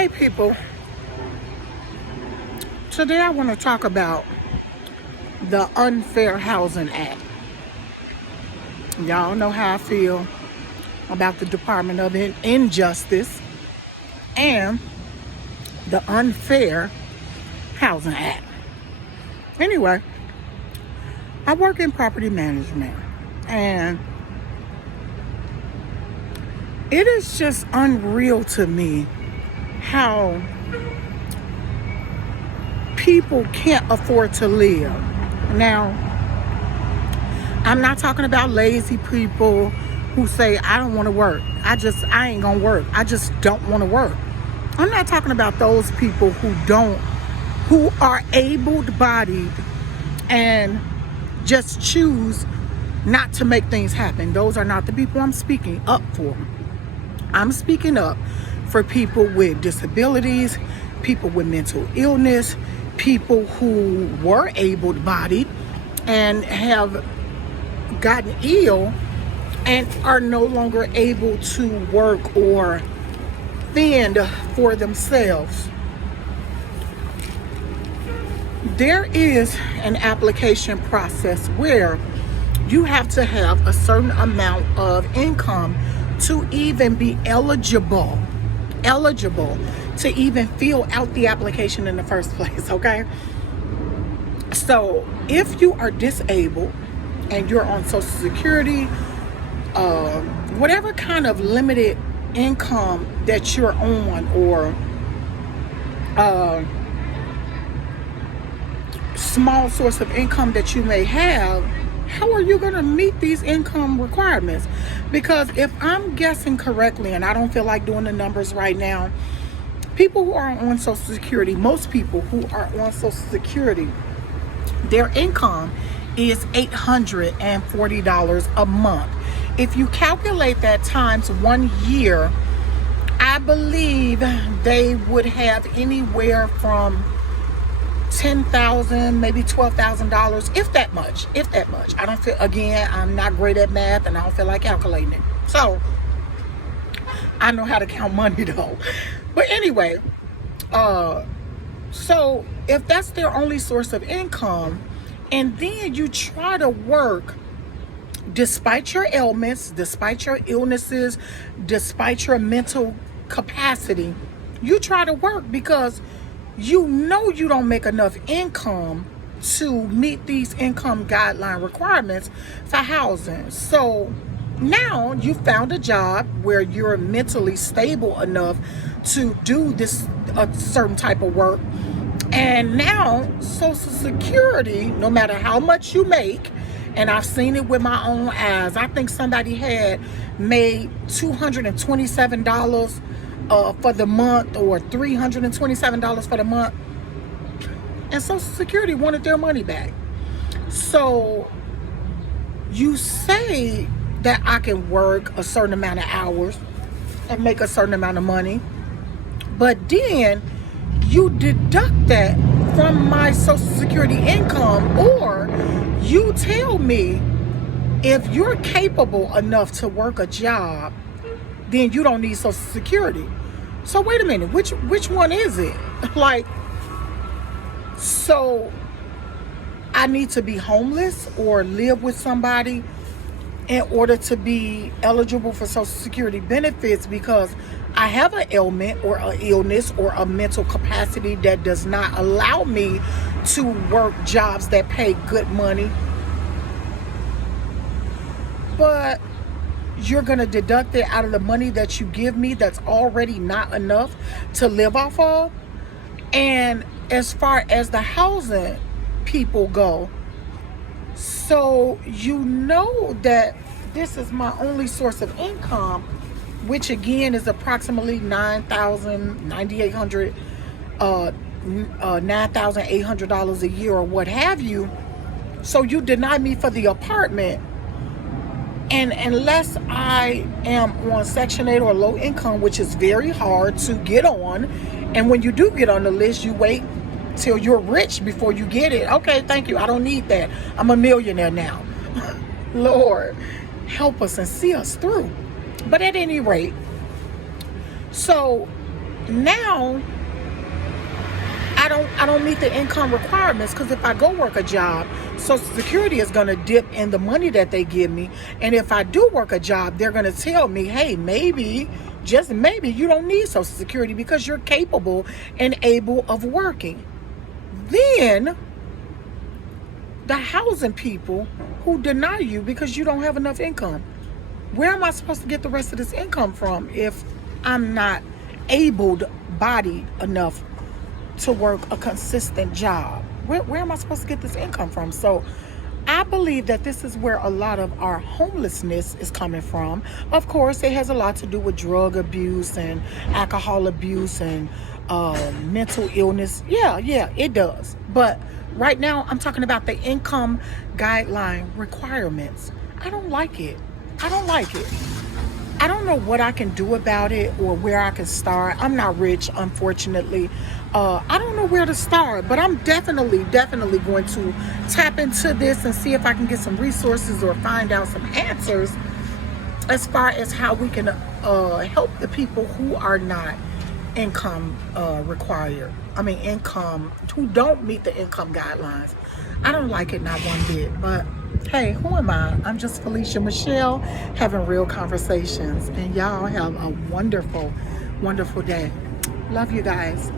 Hey people, today I want to talk about the Unfair Housing Act. Y'all know how I feel about the Department of Injustice and the Unfair Housing Act. Anyway, I work in property management and it is just unreal to me how people can't afford to live. Now, I'm not talking about lazy people who say, I don't want to work. I ain't gonna work. I just don't want to work. I'm not talking about those people who are able-bodied and just choose not to make things happen. Those are not the people I'm speaking up for. I'm speaking up for people with disabilities, people with mental illness, people who were able-bodied and have gotten ill and are no longer able to work or fend for themselves. There is an application process where you have to have a certain amount of income to even be eligible to even fill out the application in the first place, okay? So if you are disabled and you're on Social Security, whatever kind of limited income that you're on, or small source of income that you may have, how are you going to meet these income requirements? Because if I'm guessing correctly, and I don't feel like doing the numbers right now, people who are on Social Security, most people who are on Social Security, their income is $840 a month. If you calculate that times 1 year, I believe they would have anywhere from $10,000, maybe $12,000, if that much. I don't feel, again, I'm not great at math and I don't feel like calculating it. So I know how to count money though. But anyway, so if that's their only source of income, and then you try to work despite your ailments, despite your illnesses, despite your mental capacity, you try to work because you know you don't make enough income to meet these income guideline requirements for housing. So now you found a job where you're mentally stable enough to do this a certain type of work, and now Social Security, no matter how much you make, and I've seen it with my own eyes, I think somebody had made $227 for the month, or $327 for the month, and Social Security wanted their money back. So you say that I can work a certain amount of hours and make a certain amount of money, but then you deduct that from my Social Security income, or you tell me if you're capable enough to work a job, then you don't need Social Security. So wait a minute, which one is it? Like, so I need to be homeless or live with somebody in order to be eligible for Social Security benefits because I have an ailment or an illness or a mental capacity that does not allow me to work jobs that pay good money. But you're going to deduct it out of the money that you give me that's already not enough to live off of. And as far as the housing people go, so you know that this is my only source of income, which again is approximately $9,800 a year or what have you. So you deny me for the apartment. And unless I am on Section 8 or low income, which is very hard to get on, and when you do get on the list, you wait till you're rich before you get it. Okay, thank you. I don't need that. I'm a millionaire now. Lord, help us and see us through. But at any rate, so now I don't meet the income requirements, because if I go work a job, Social Security is going to dip in the money that they give me. And if I do work a job, they're going to tell me, hey, maybe, just maybe, you don't need Social Security because you're capable and able of working. Then the housing people who deny you because you don't have enough income, where am I supposed to get the rest of this income from if I'm not able-bodied enough to work a consistent job? Where am I supposed to get this income from? So I believe that this is where a lot of our homelessness is coming from. Of course, it has a lot to do with drug abuse and alcohol abuse and mental illness. Yeah, it does. But right now, I'm talking about the income guideline requirements. I don't like it. I don't like it. I don't know what I can do about it or where I can start. I'm not rich, unfortunately. I don't know where to start, but I'm definitely going to tap into this and see if I can get some resources or find out some answers as far as how we can help the people who are not income required. I mean, income, who don't meet the income guidelines. I don't like it, not one bit, but hey, who am I? I'm just Felicia Michelle, having real conversations, and y'all have a wonderful, wonderful day. Love you guys.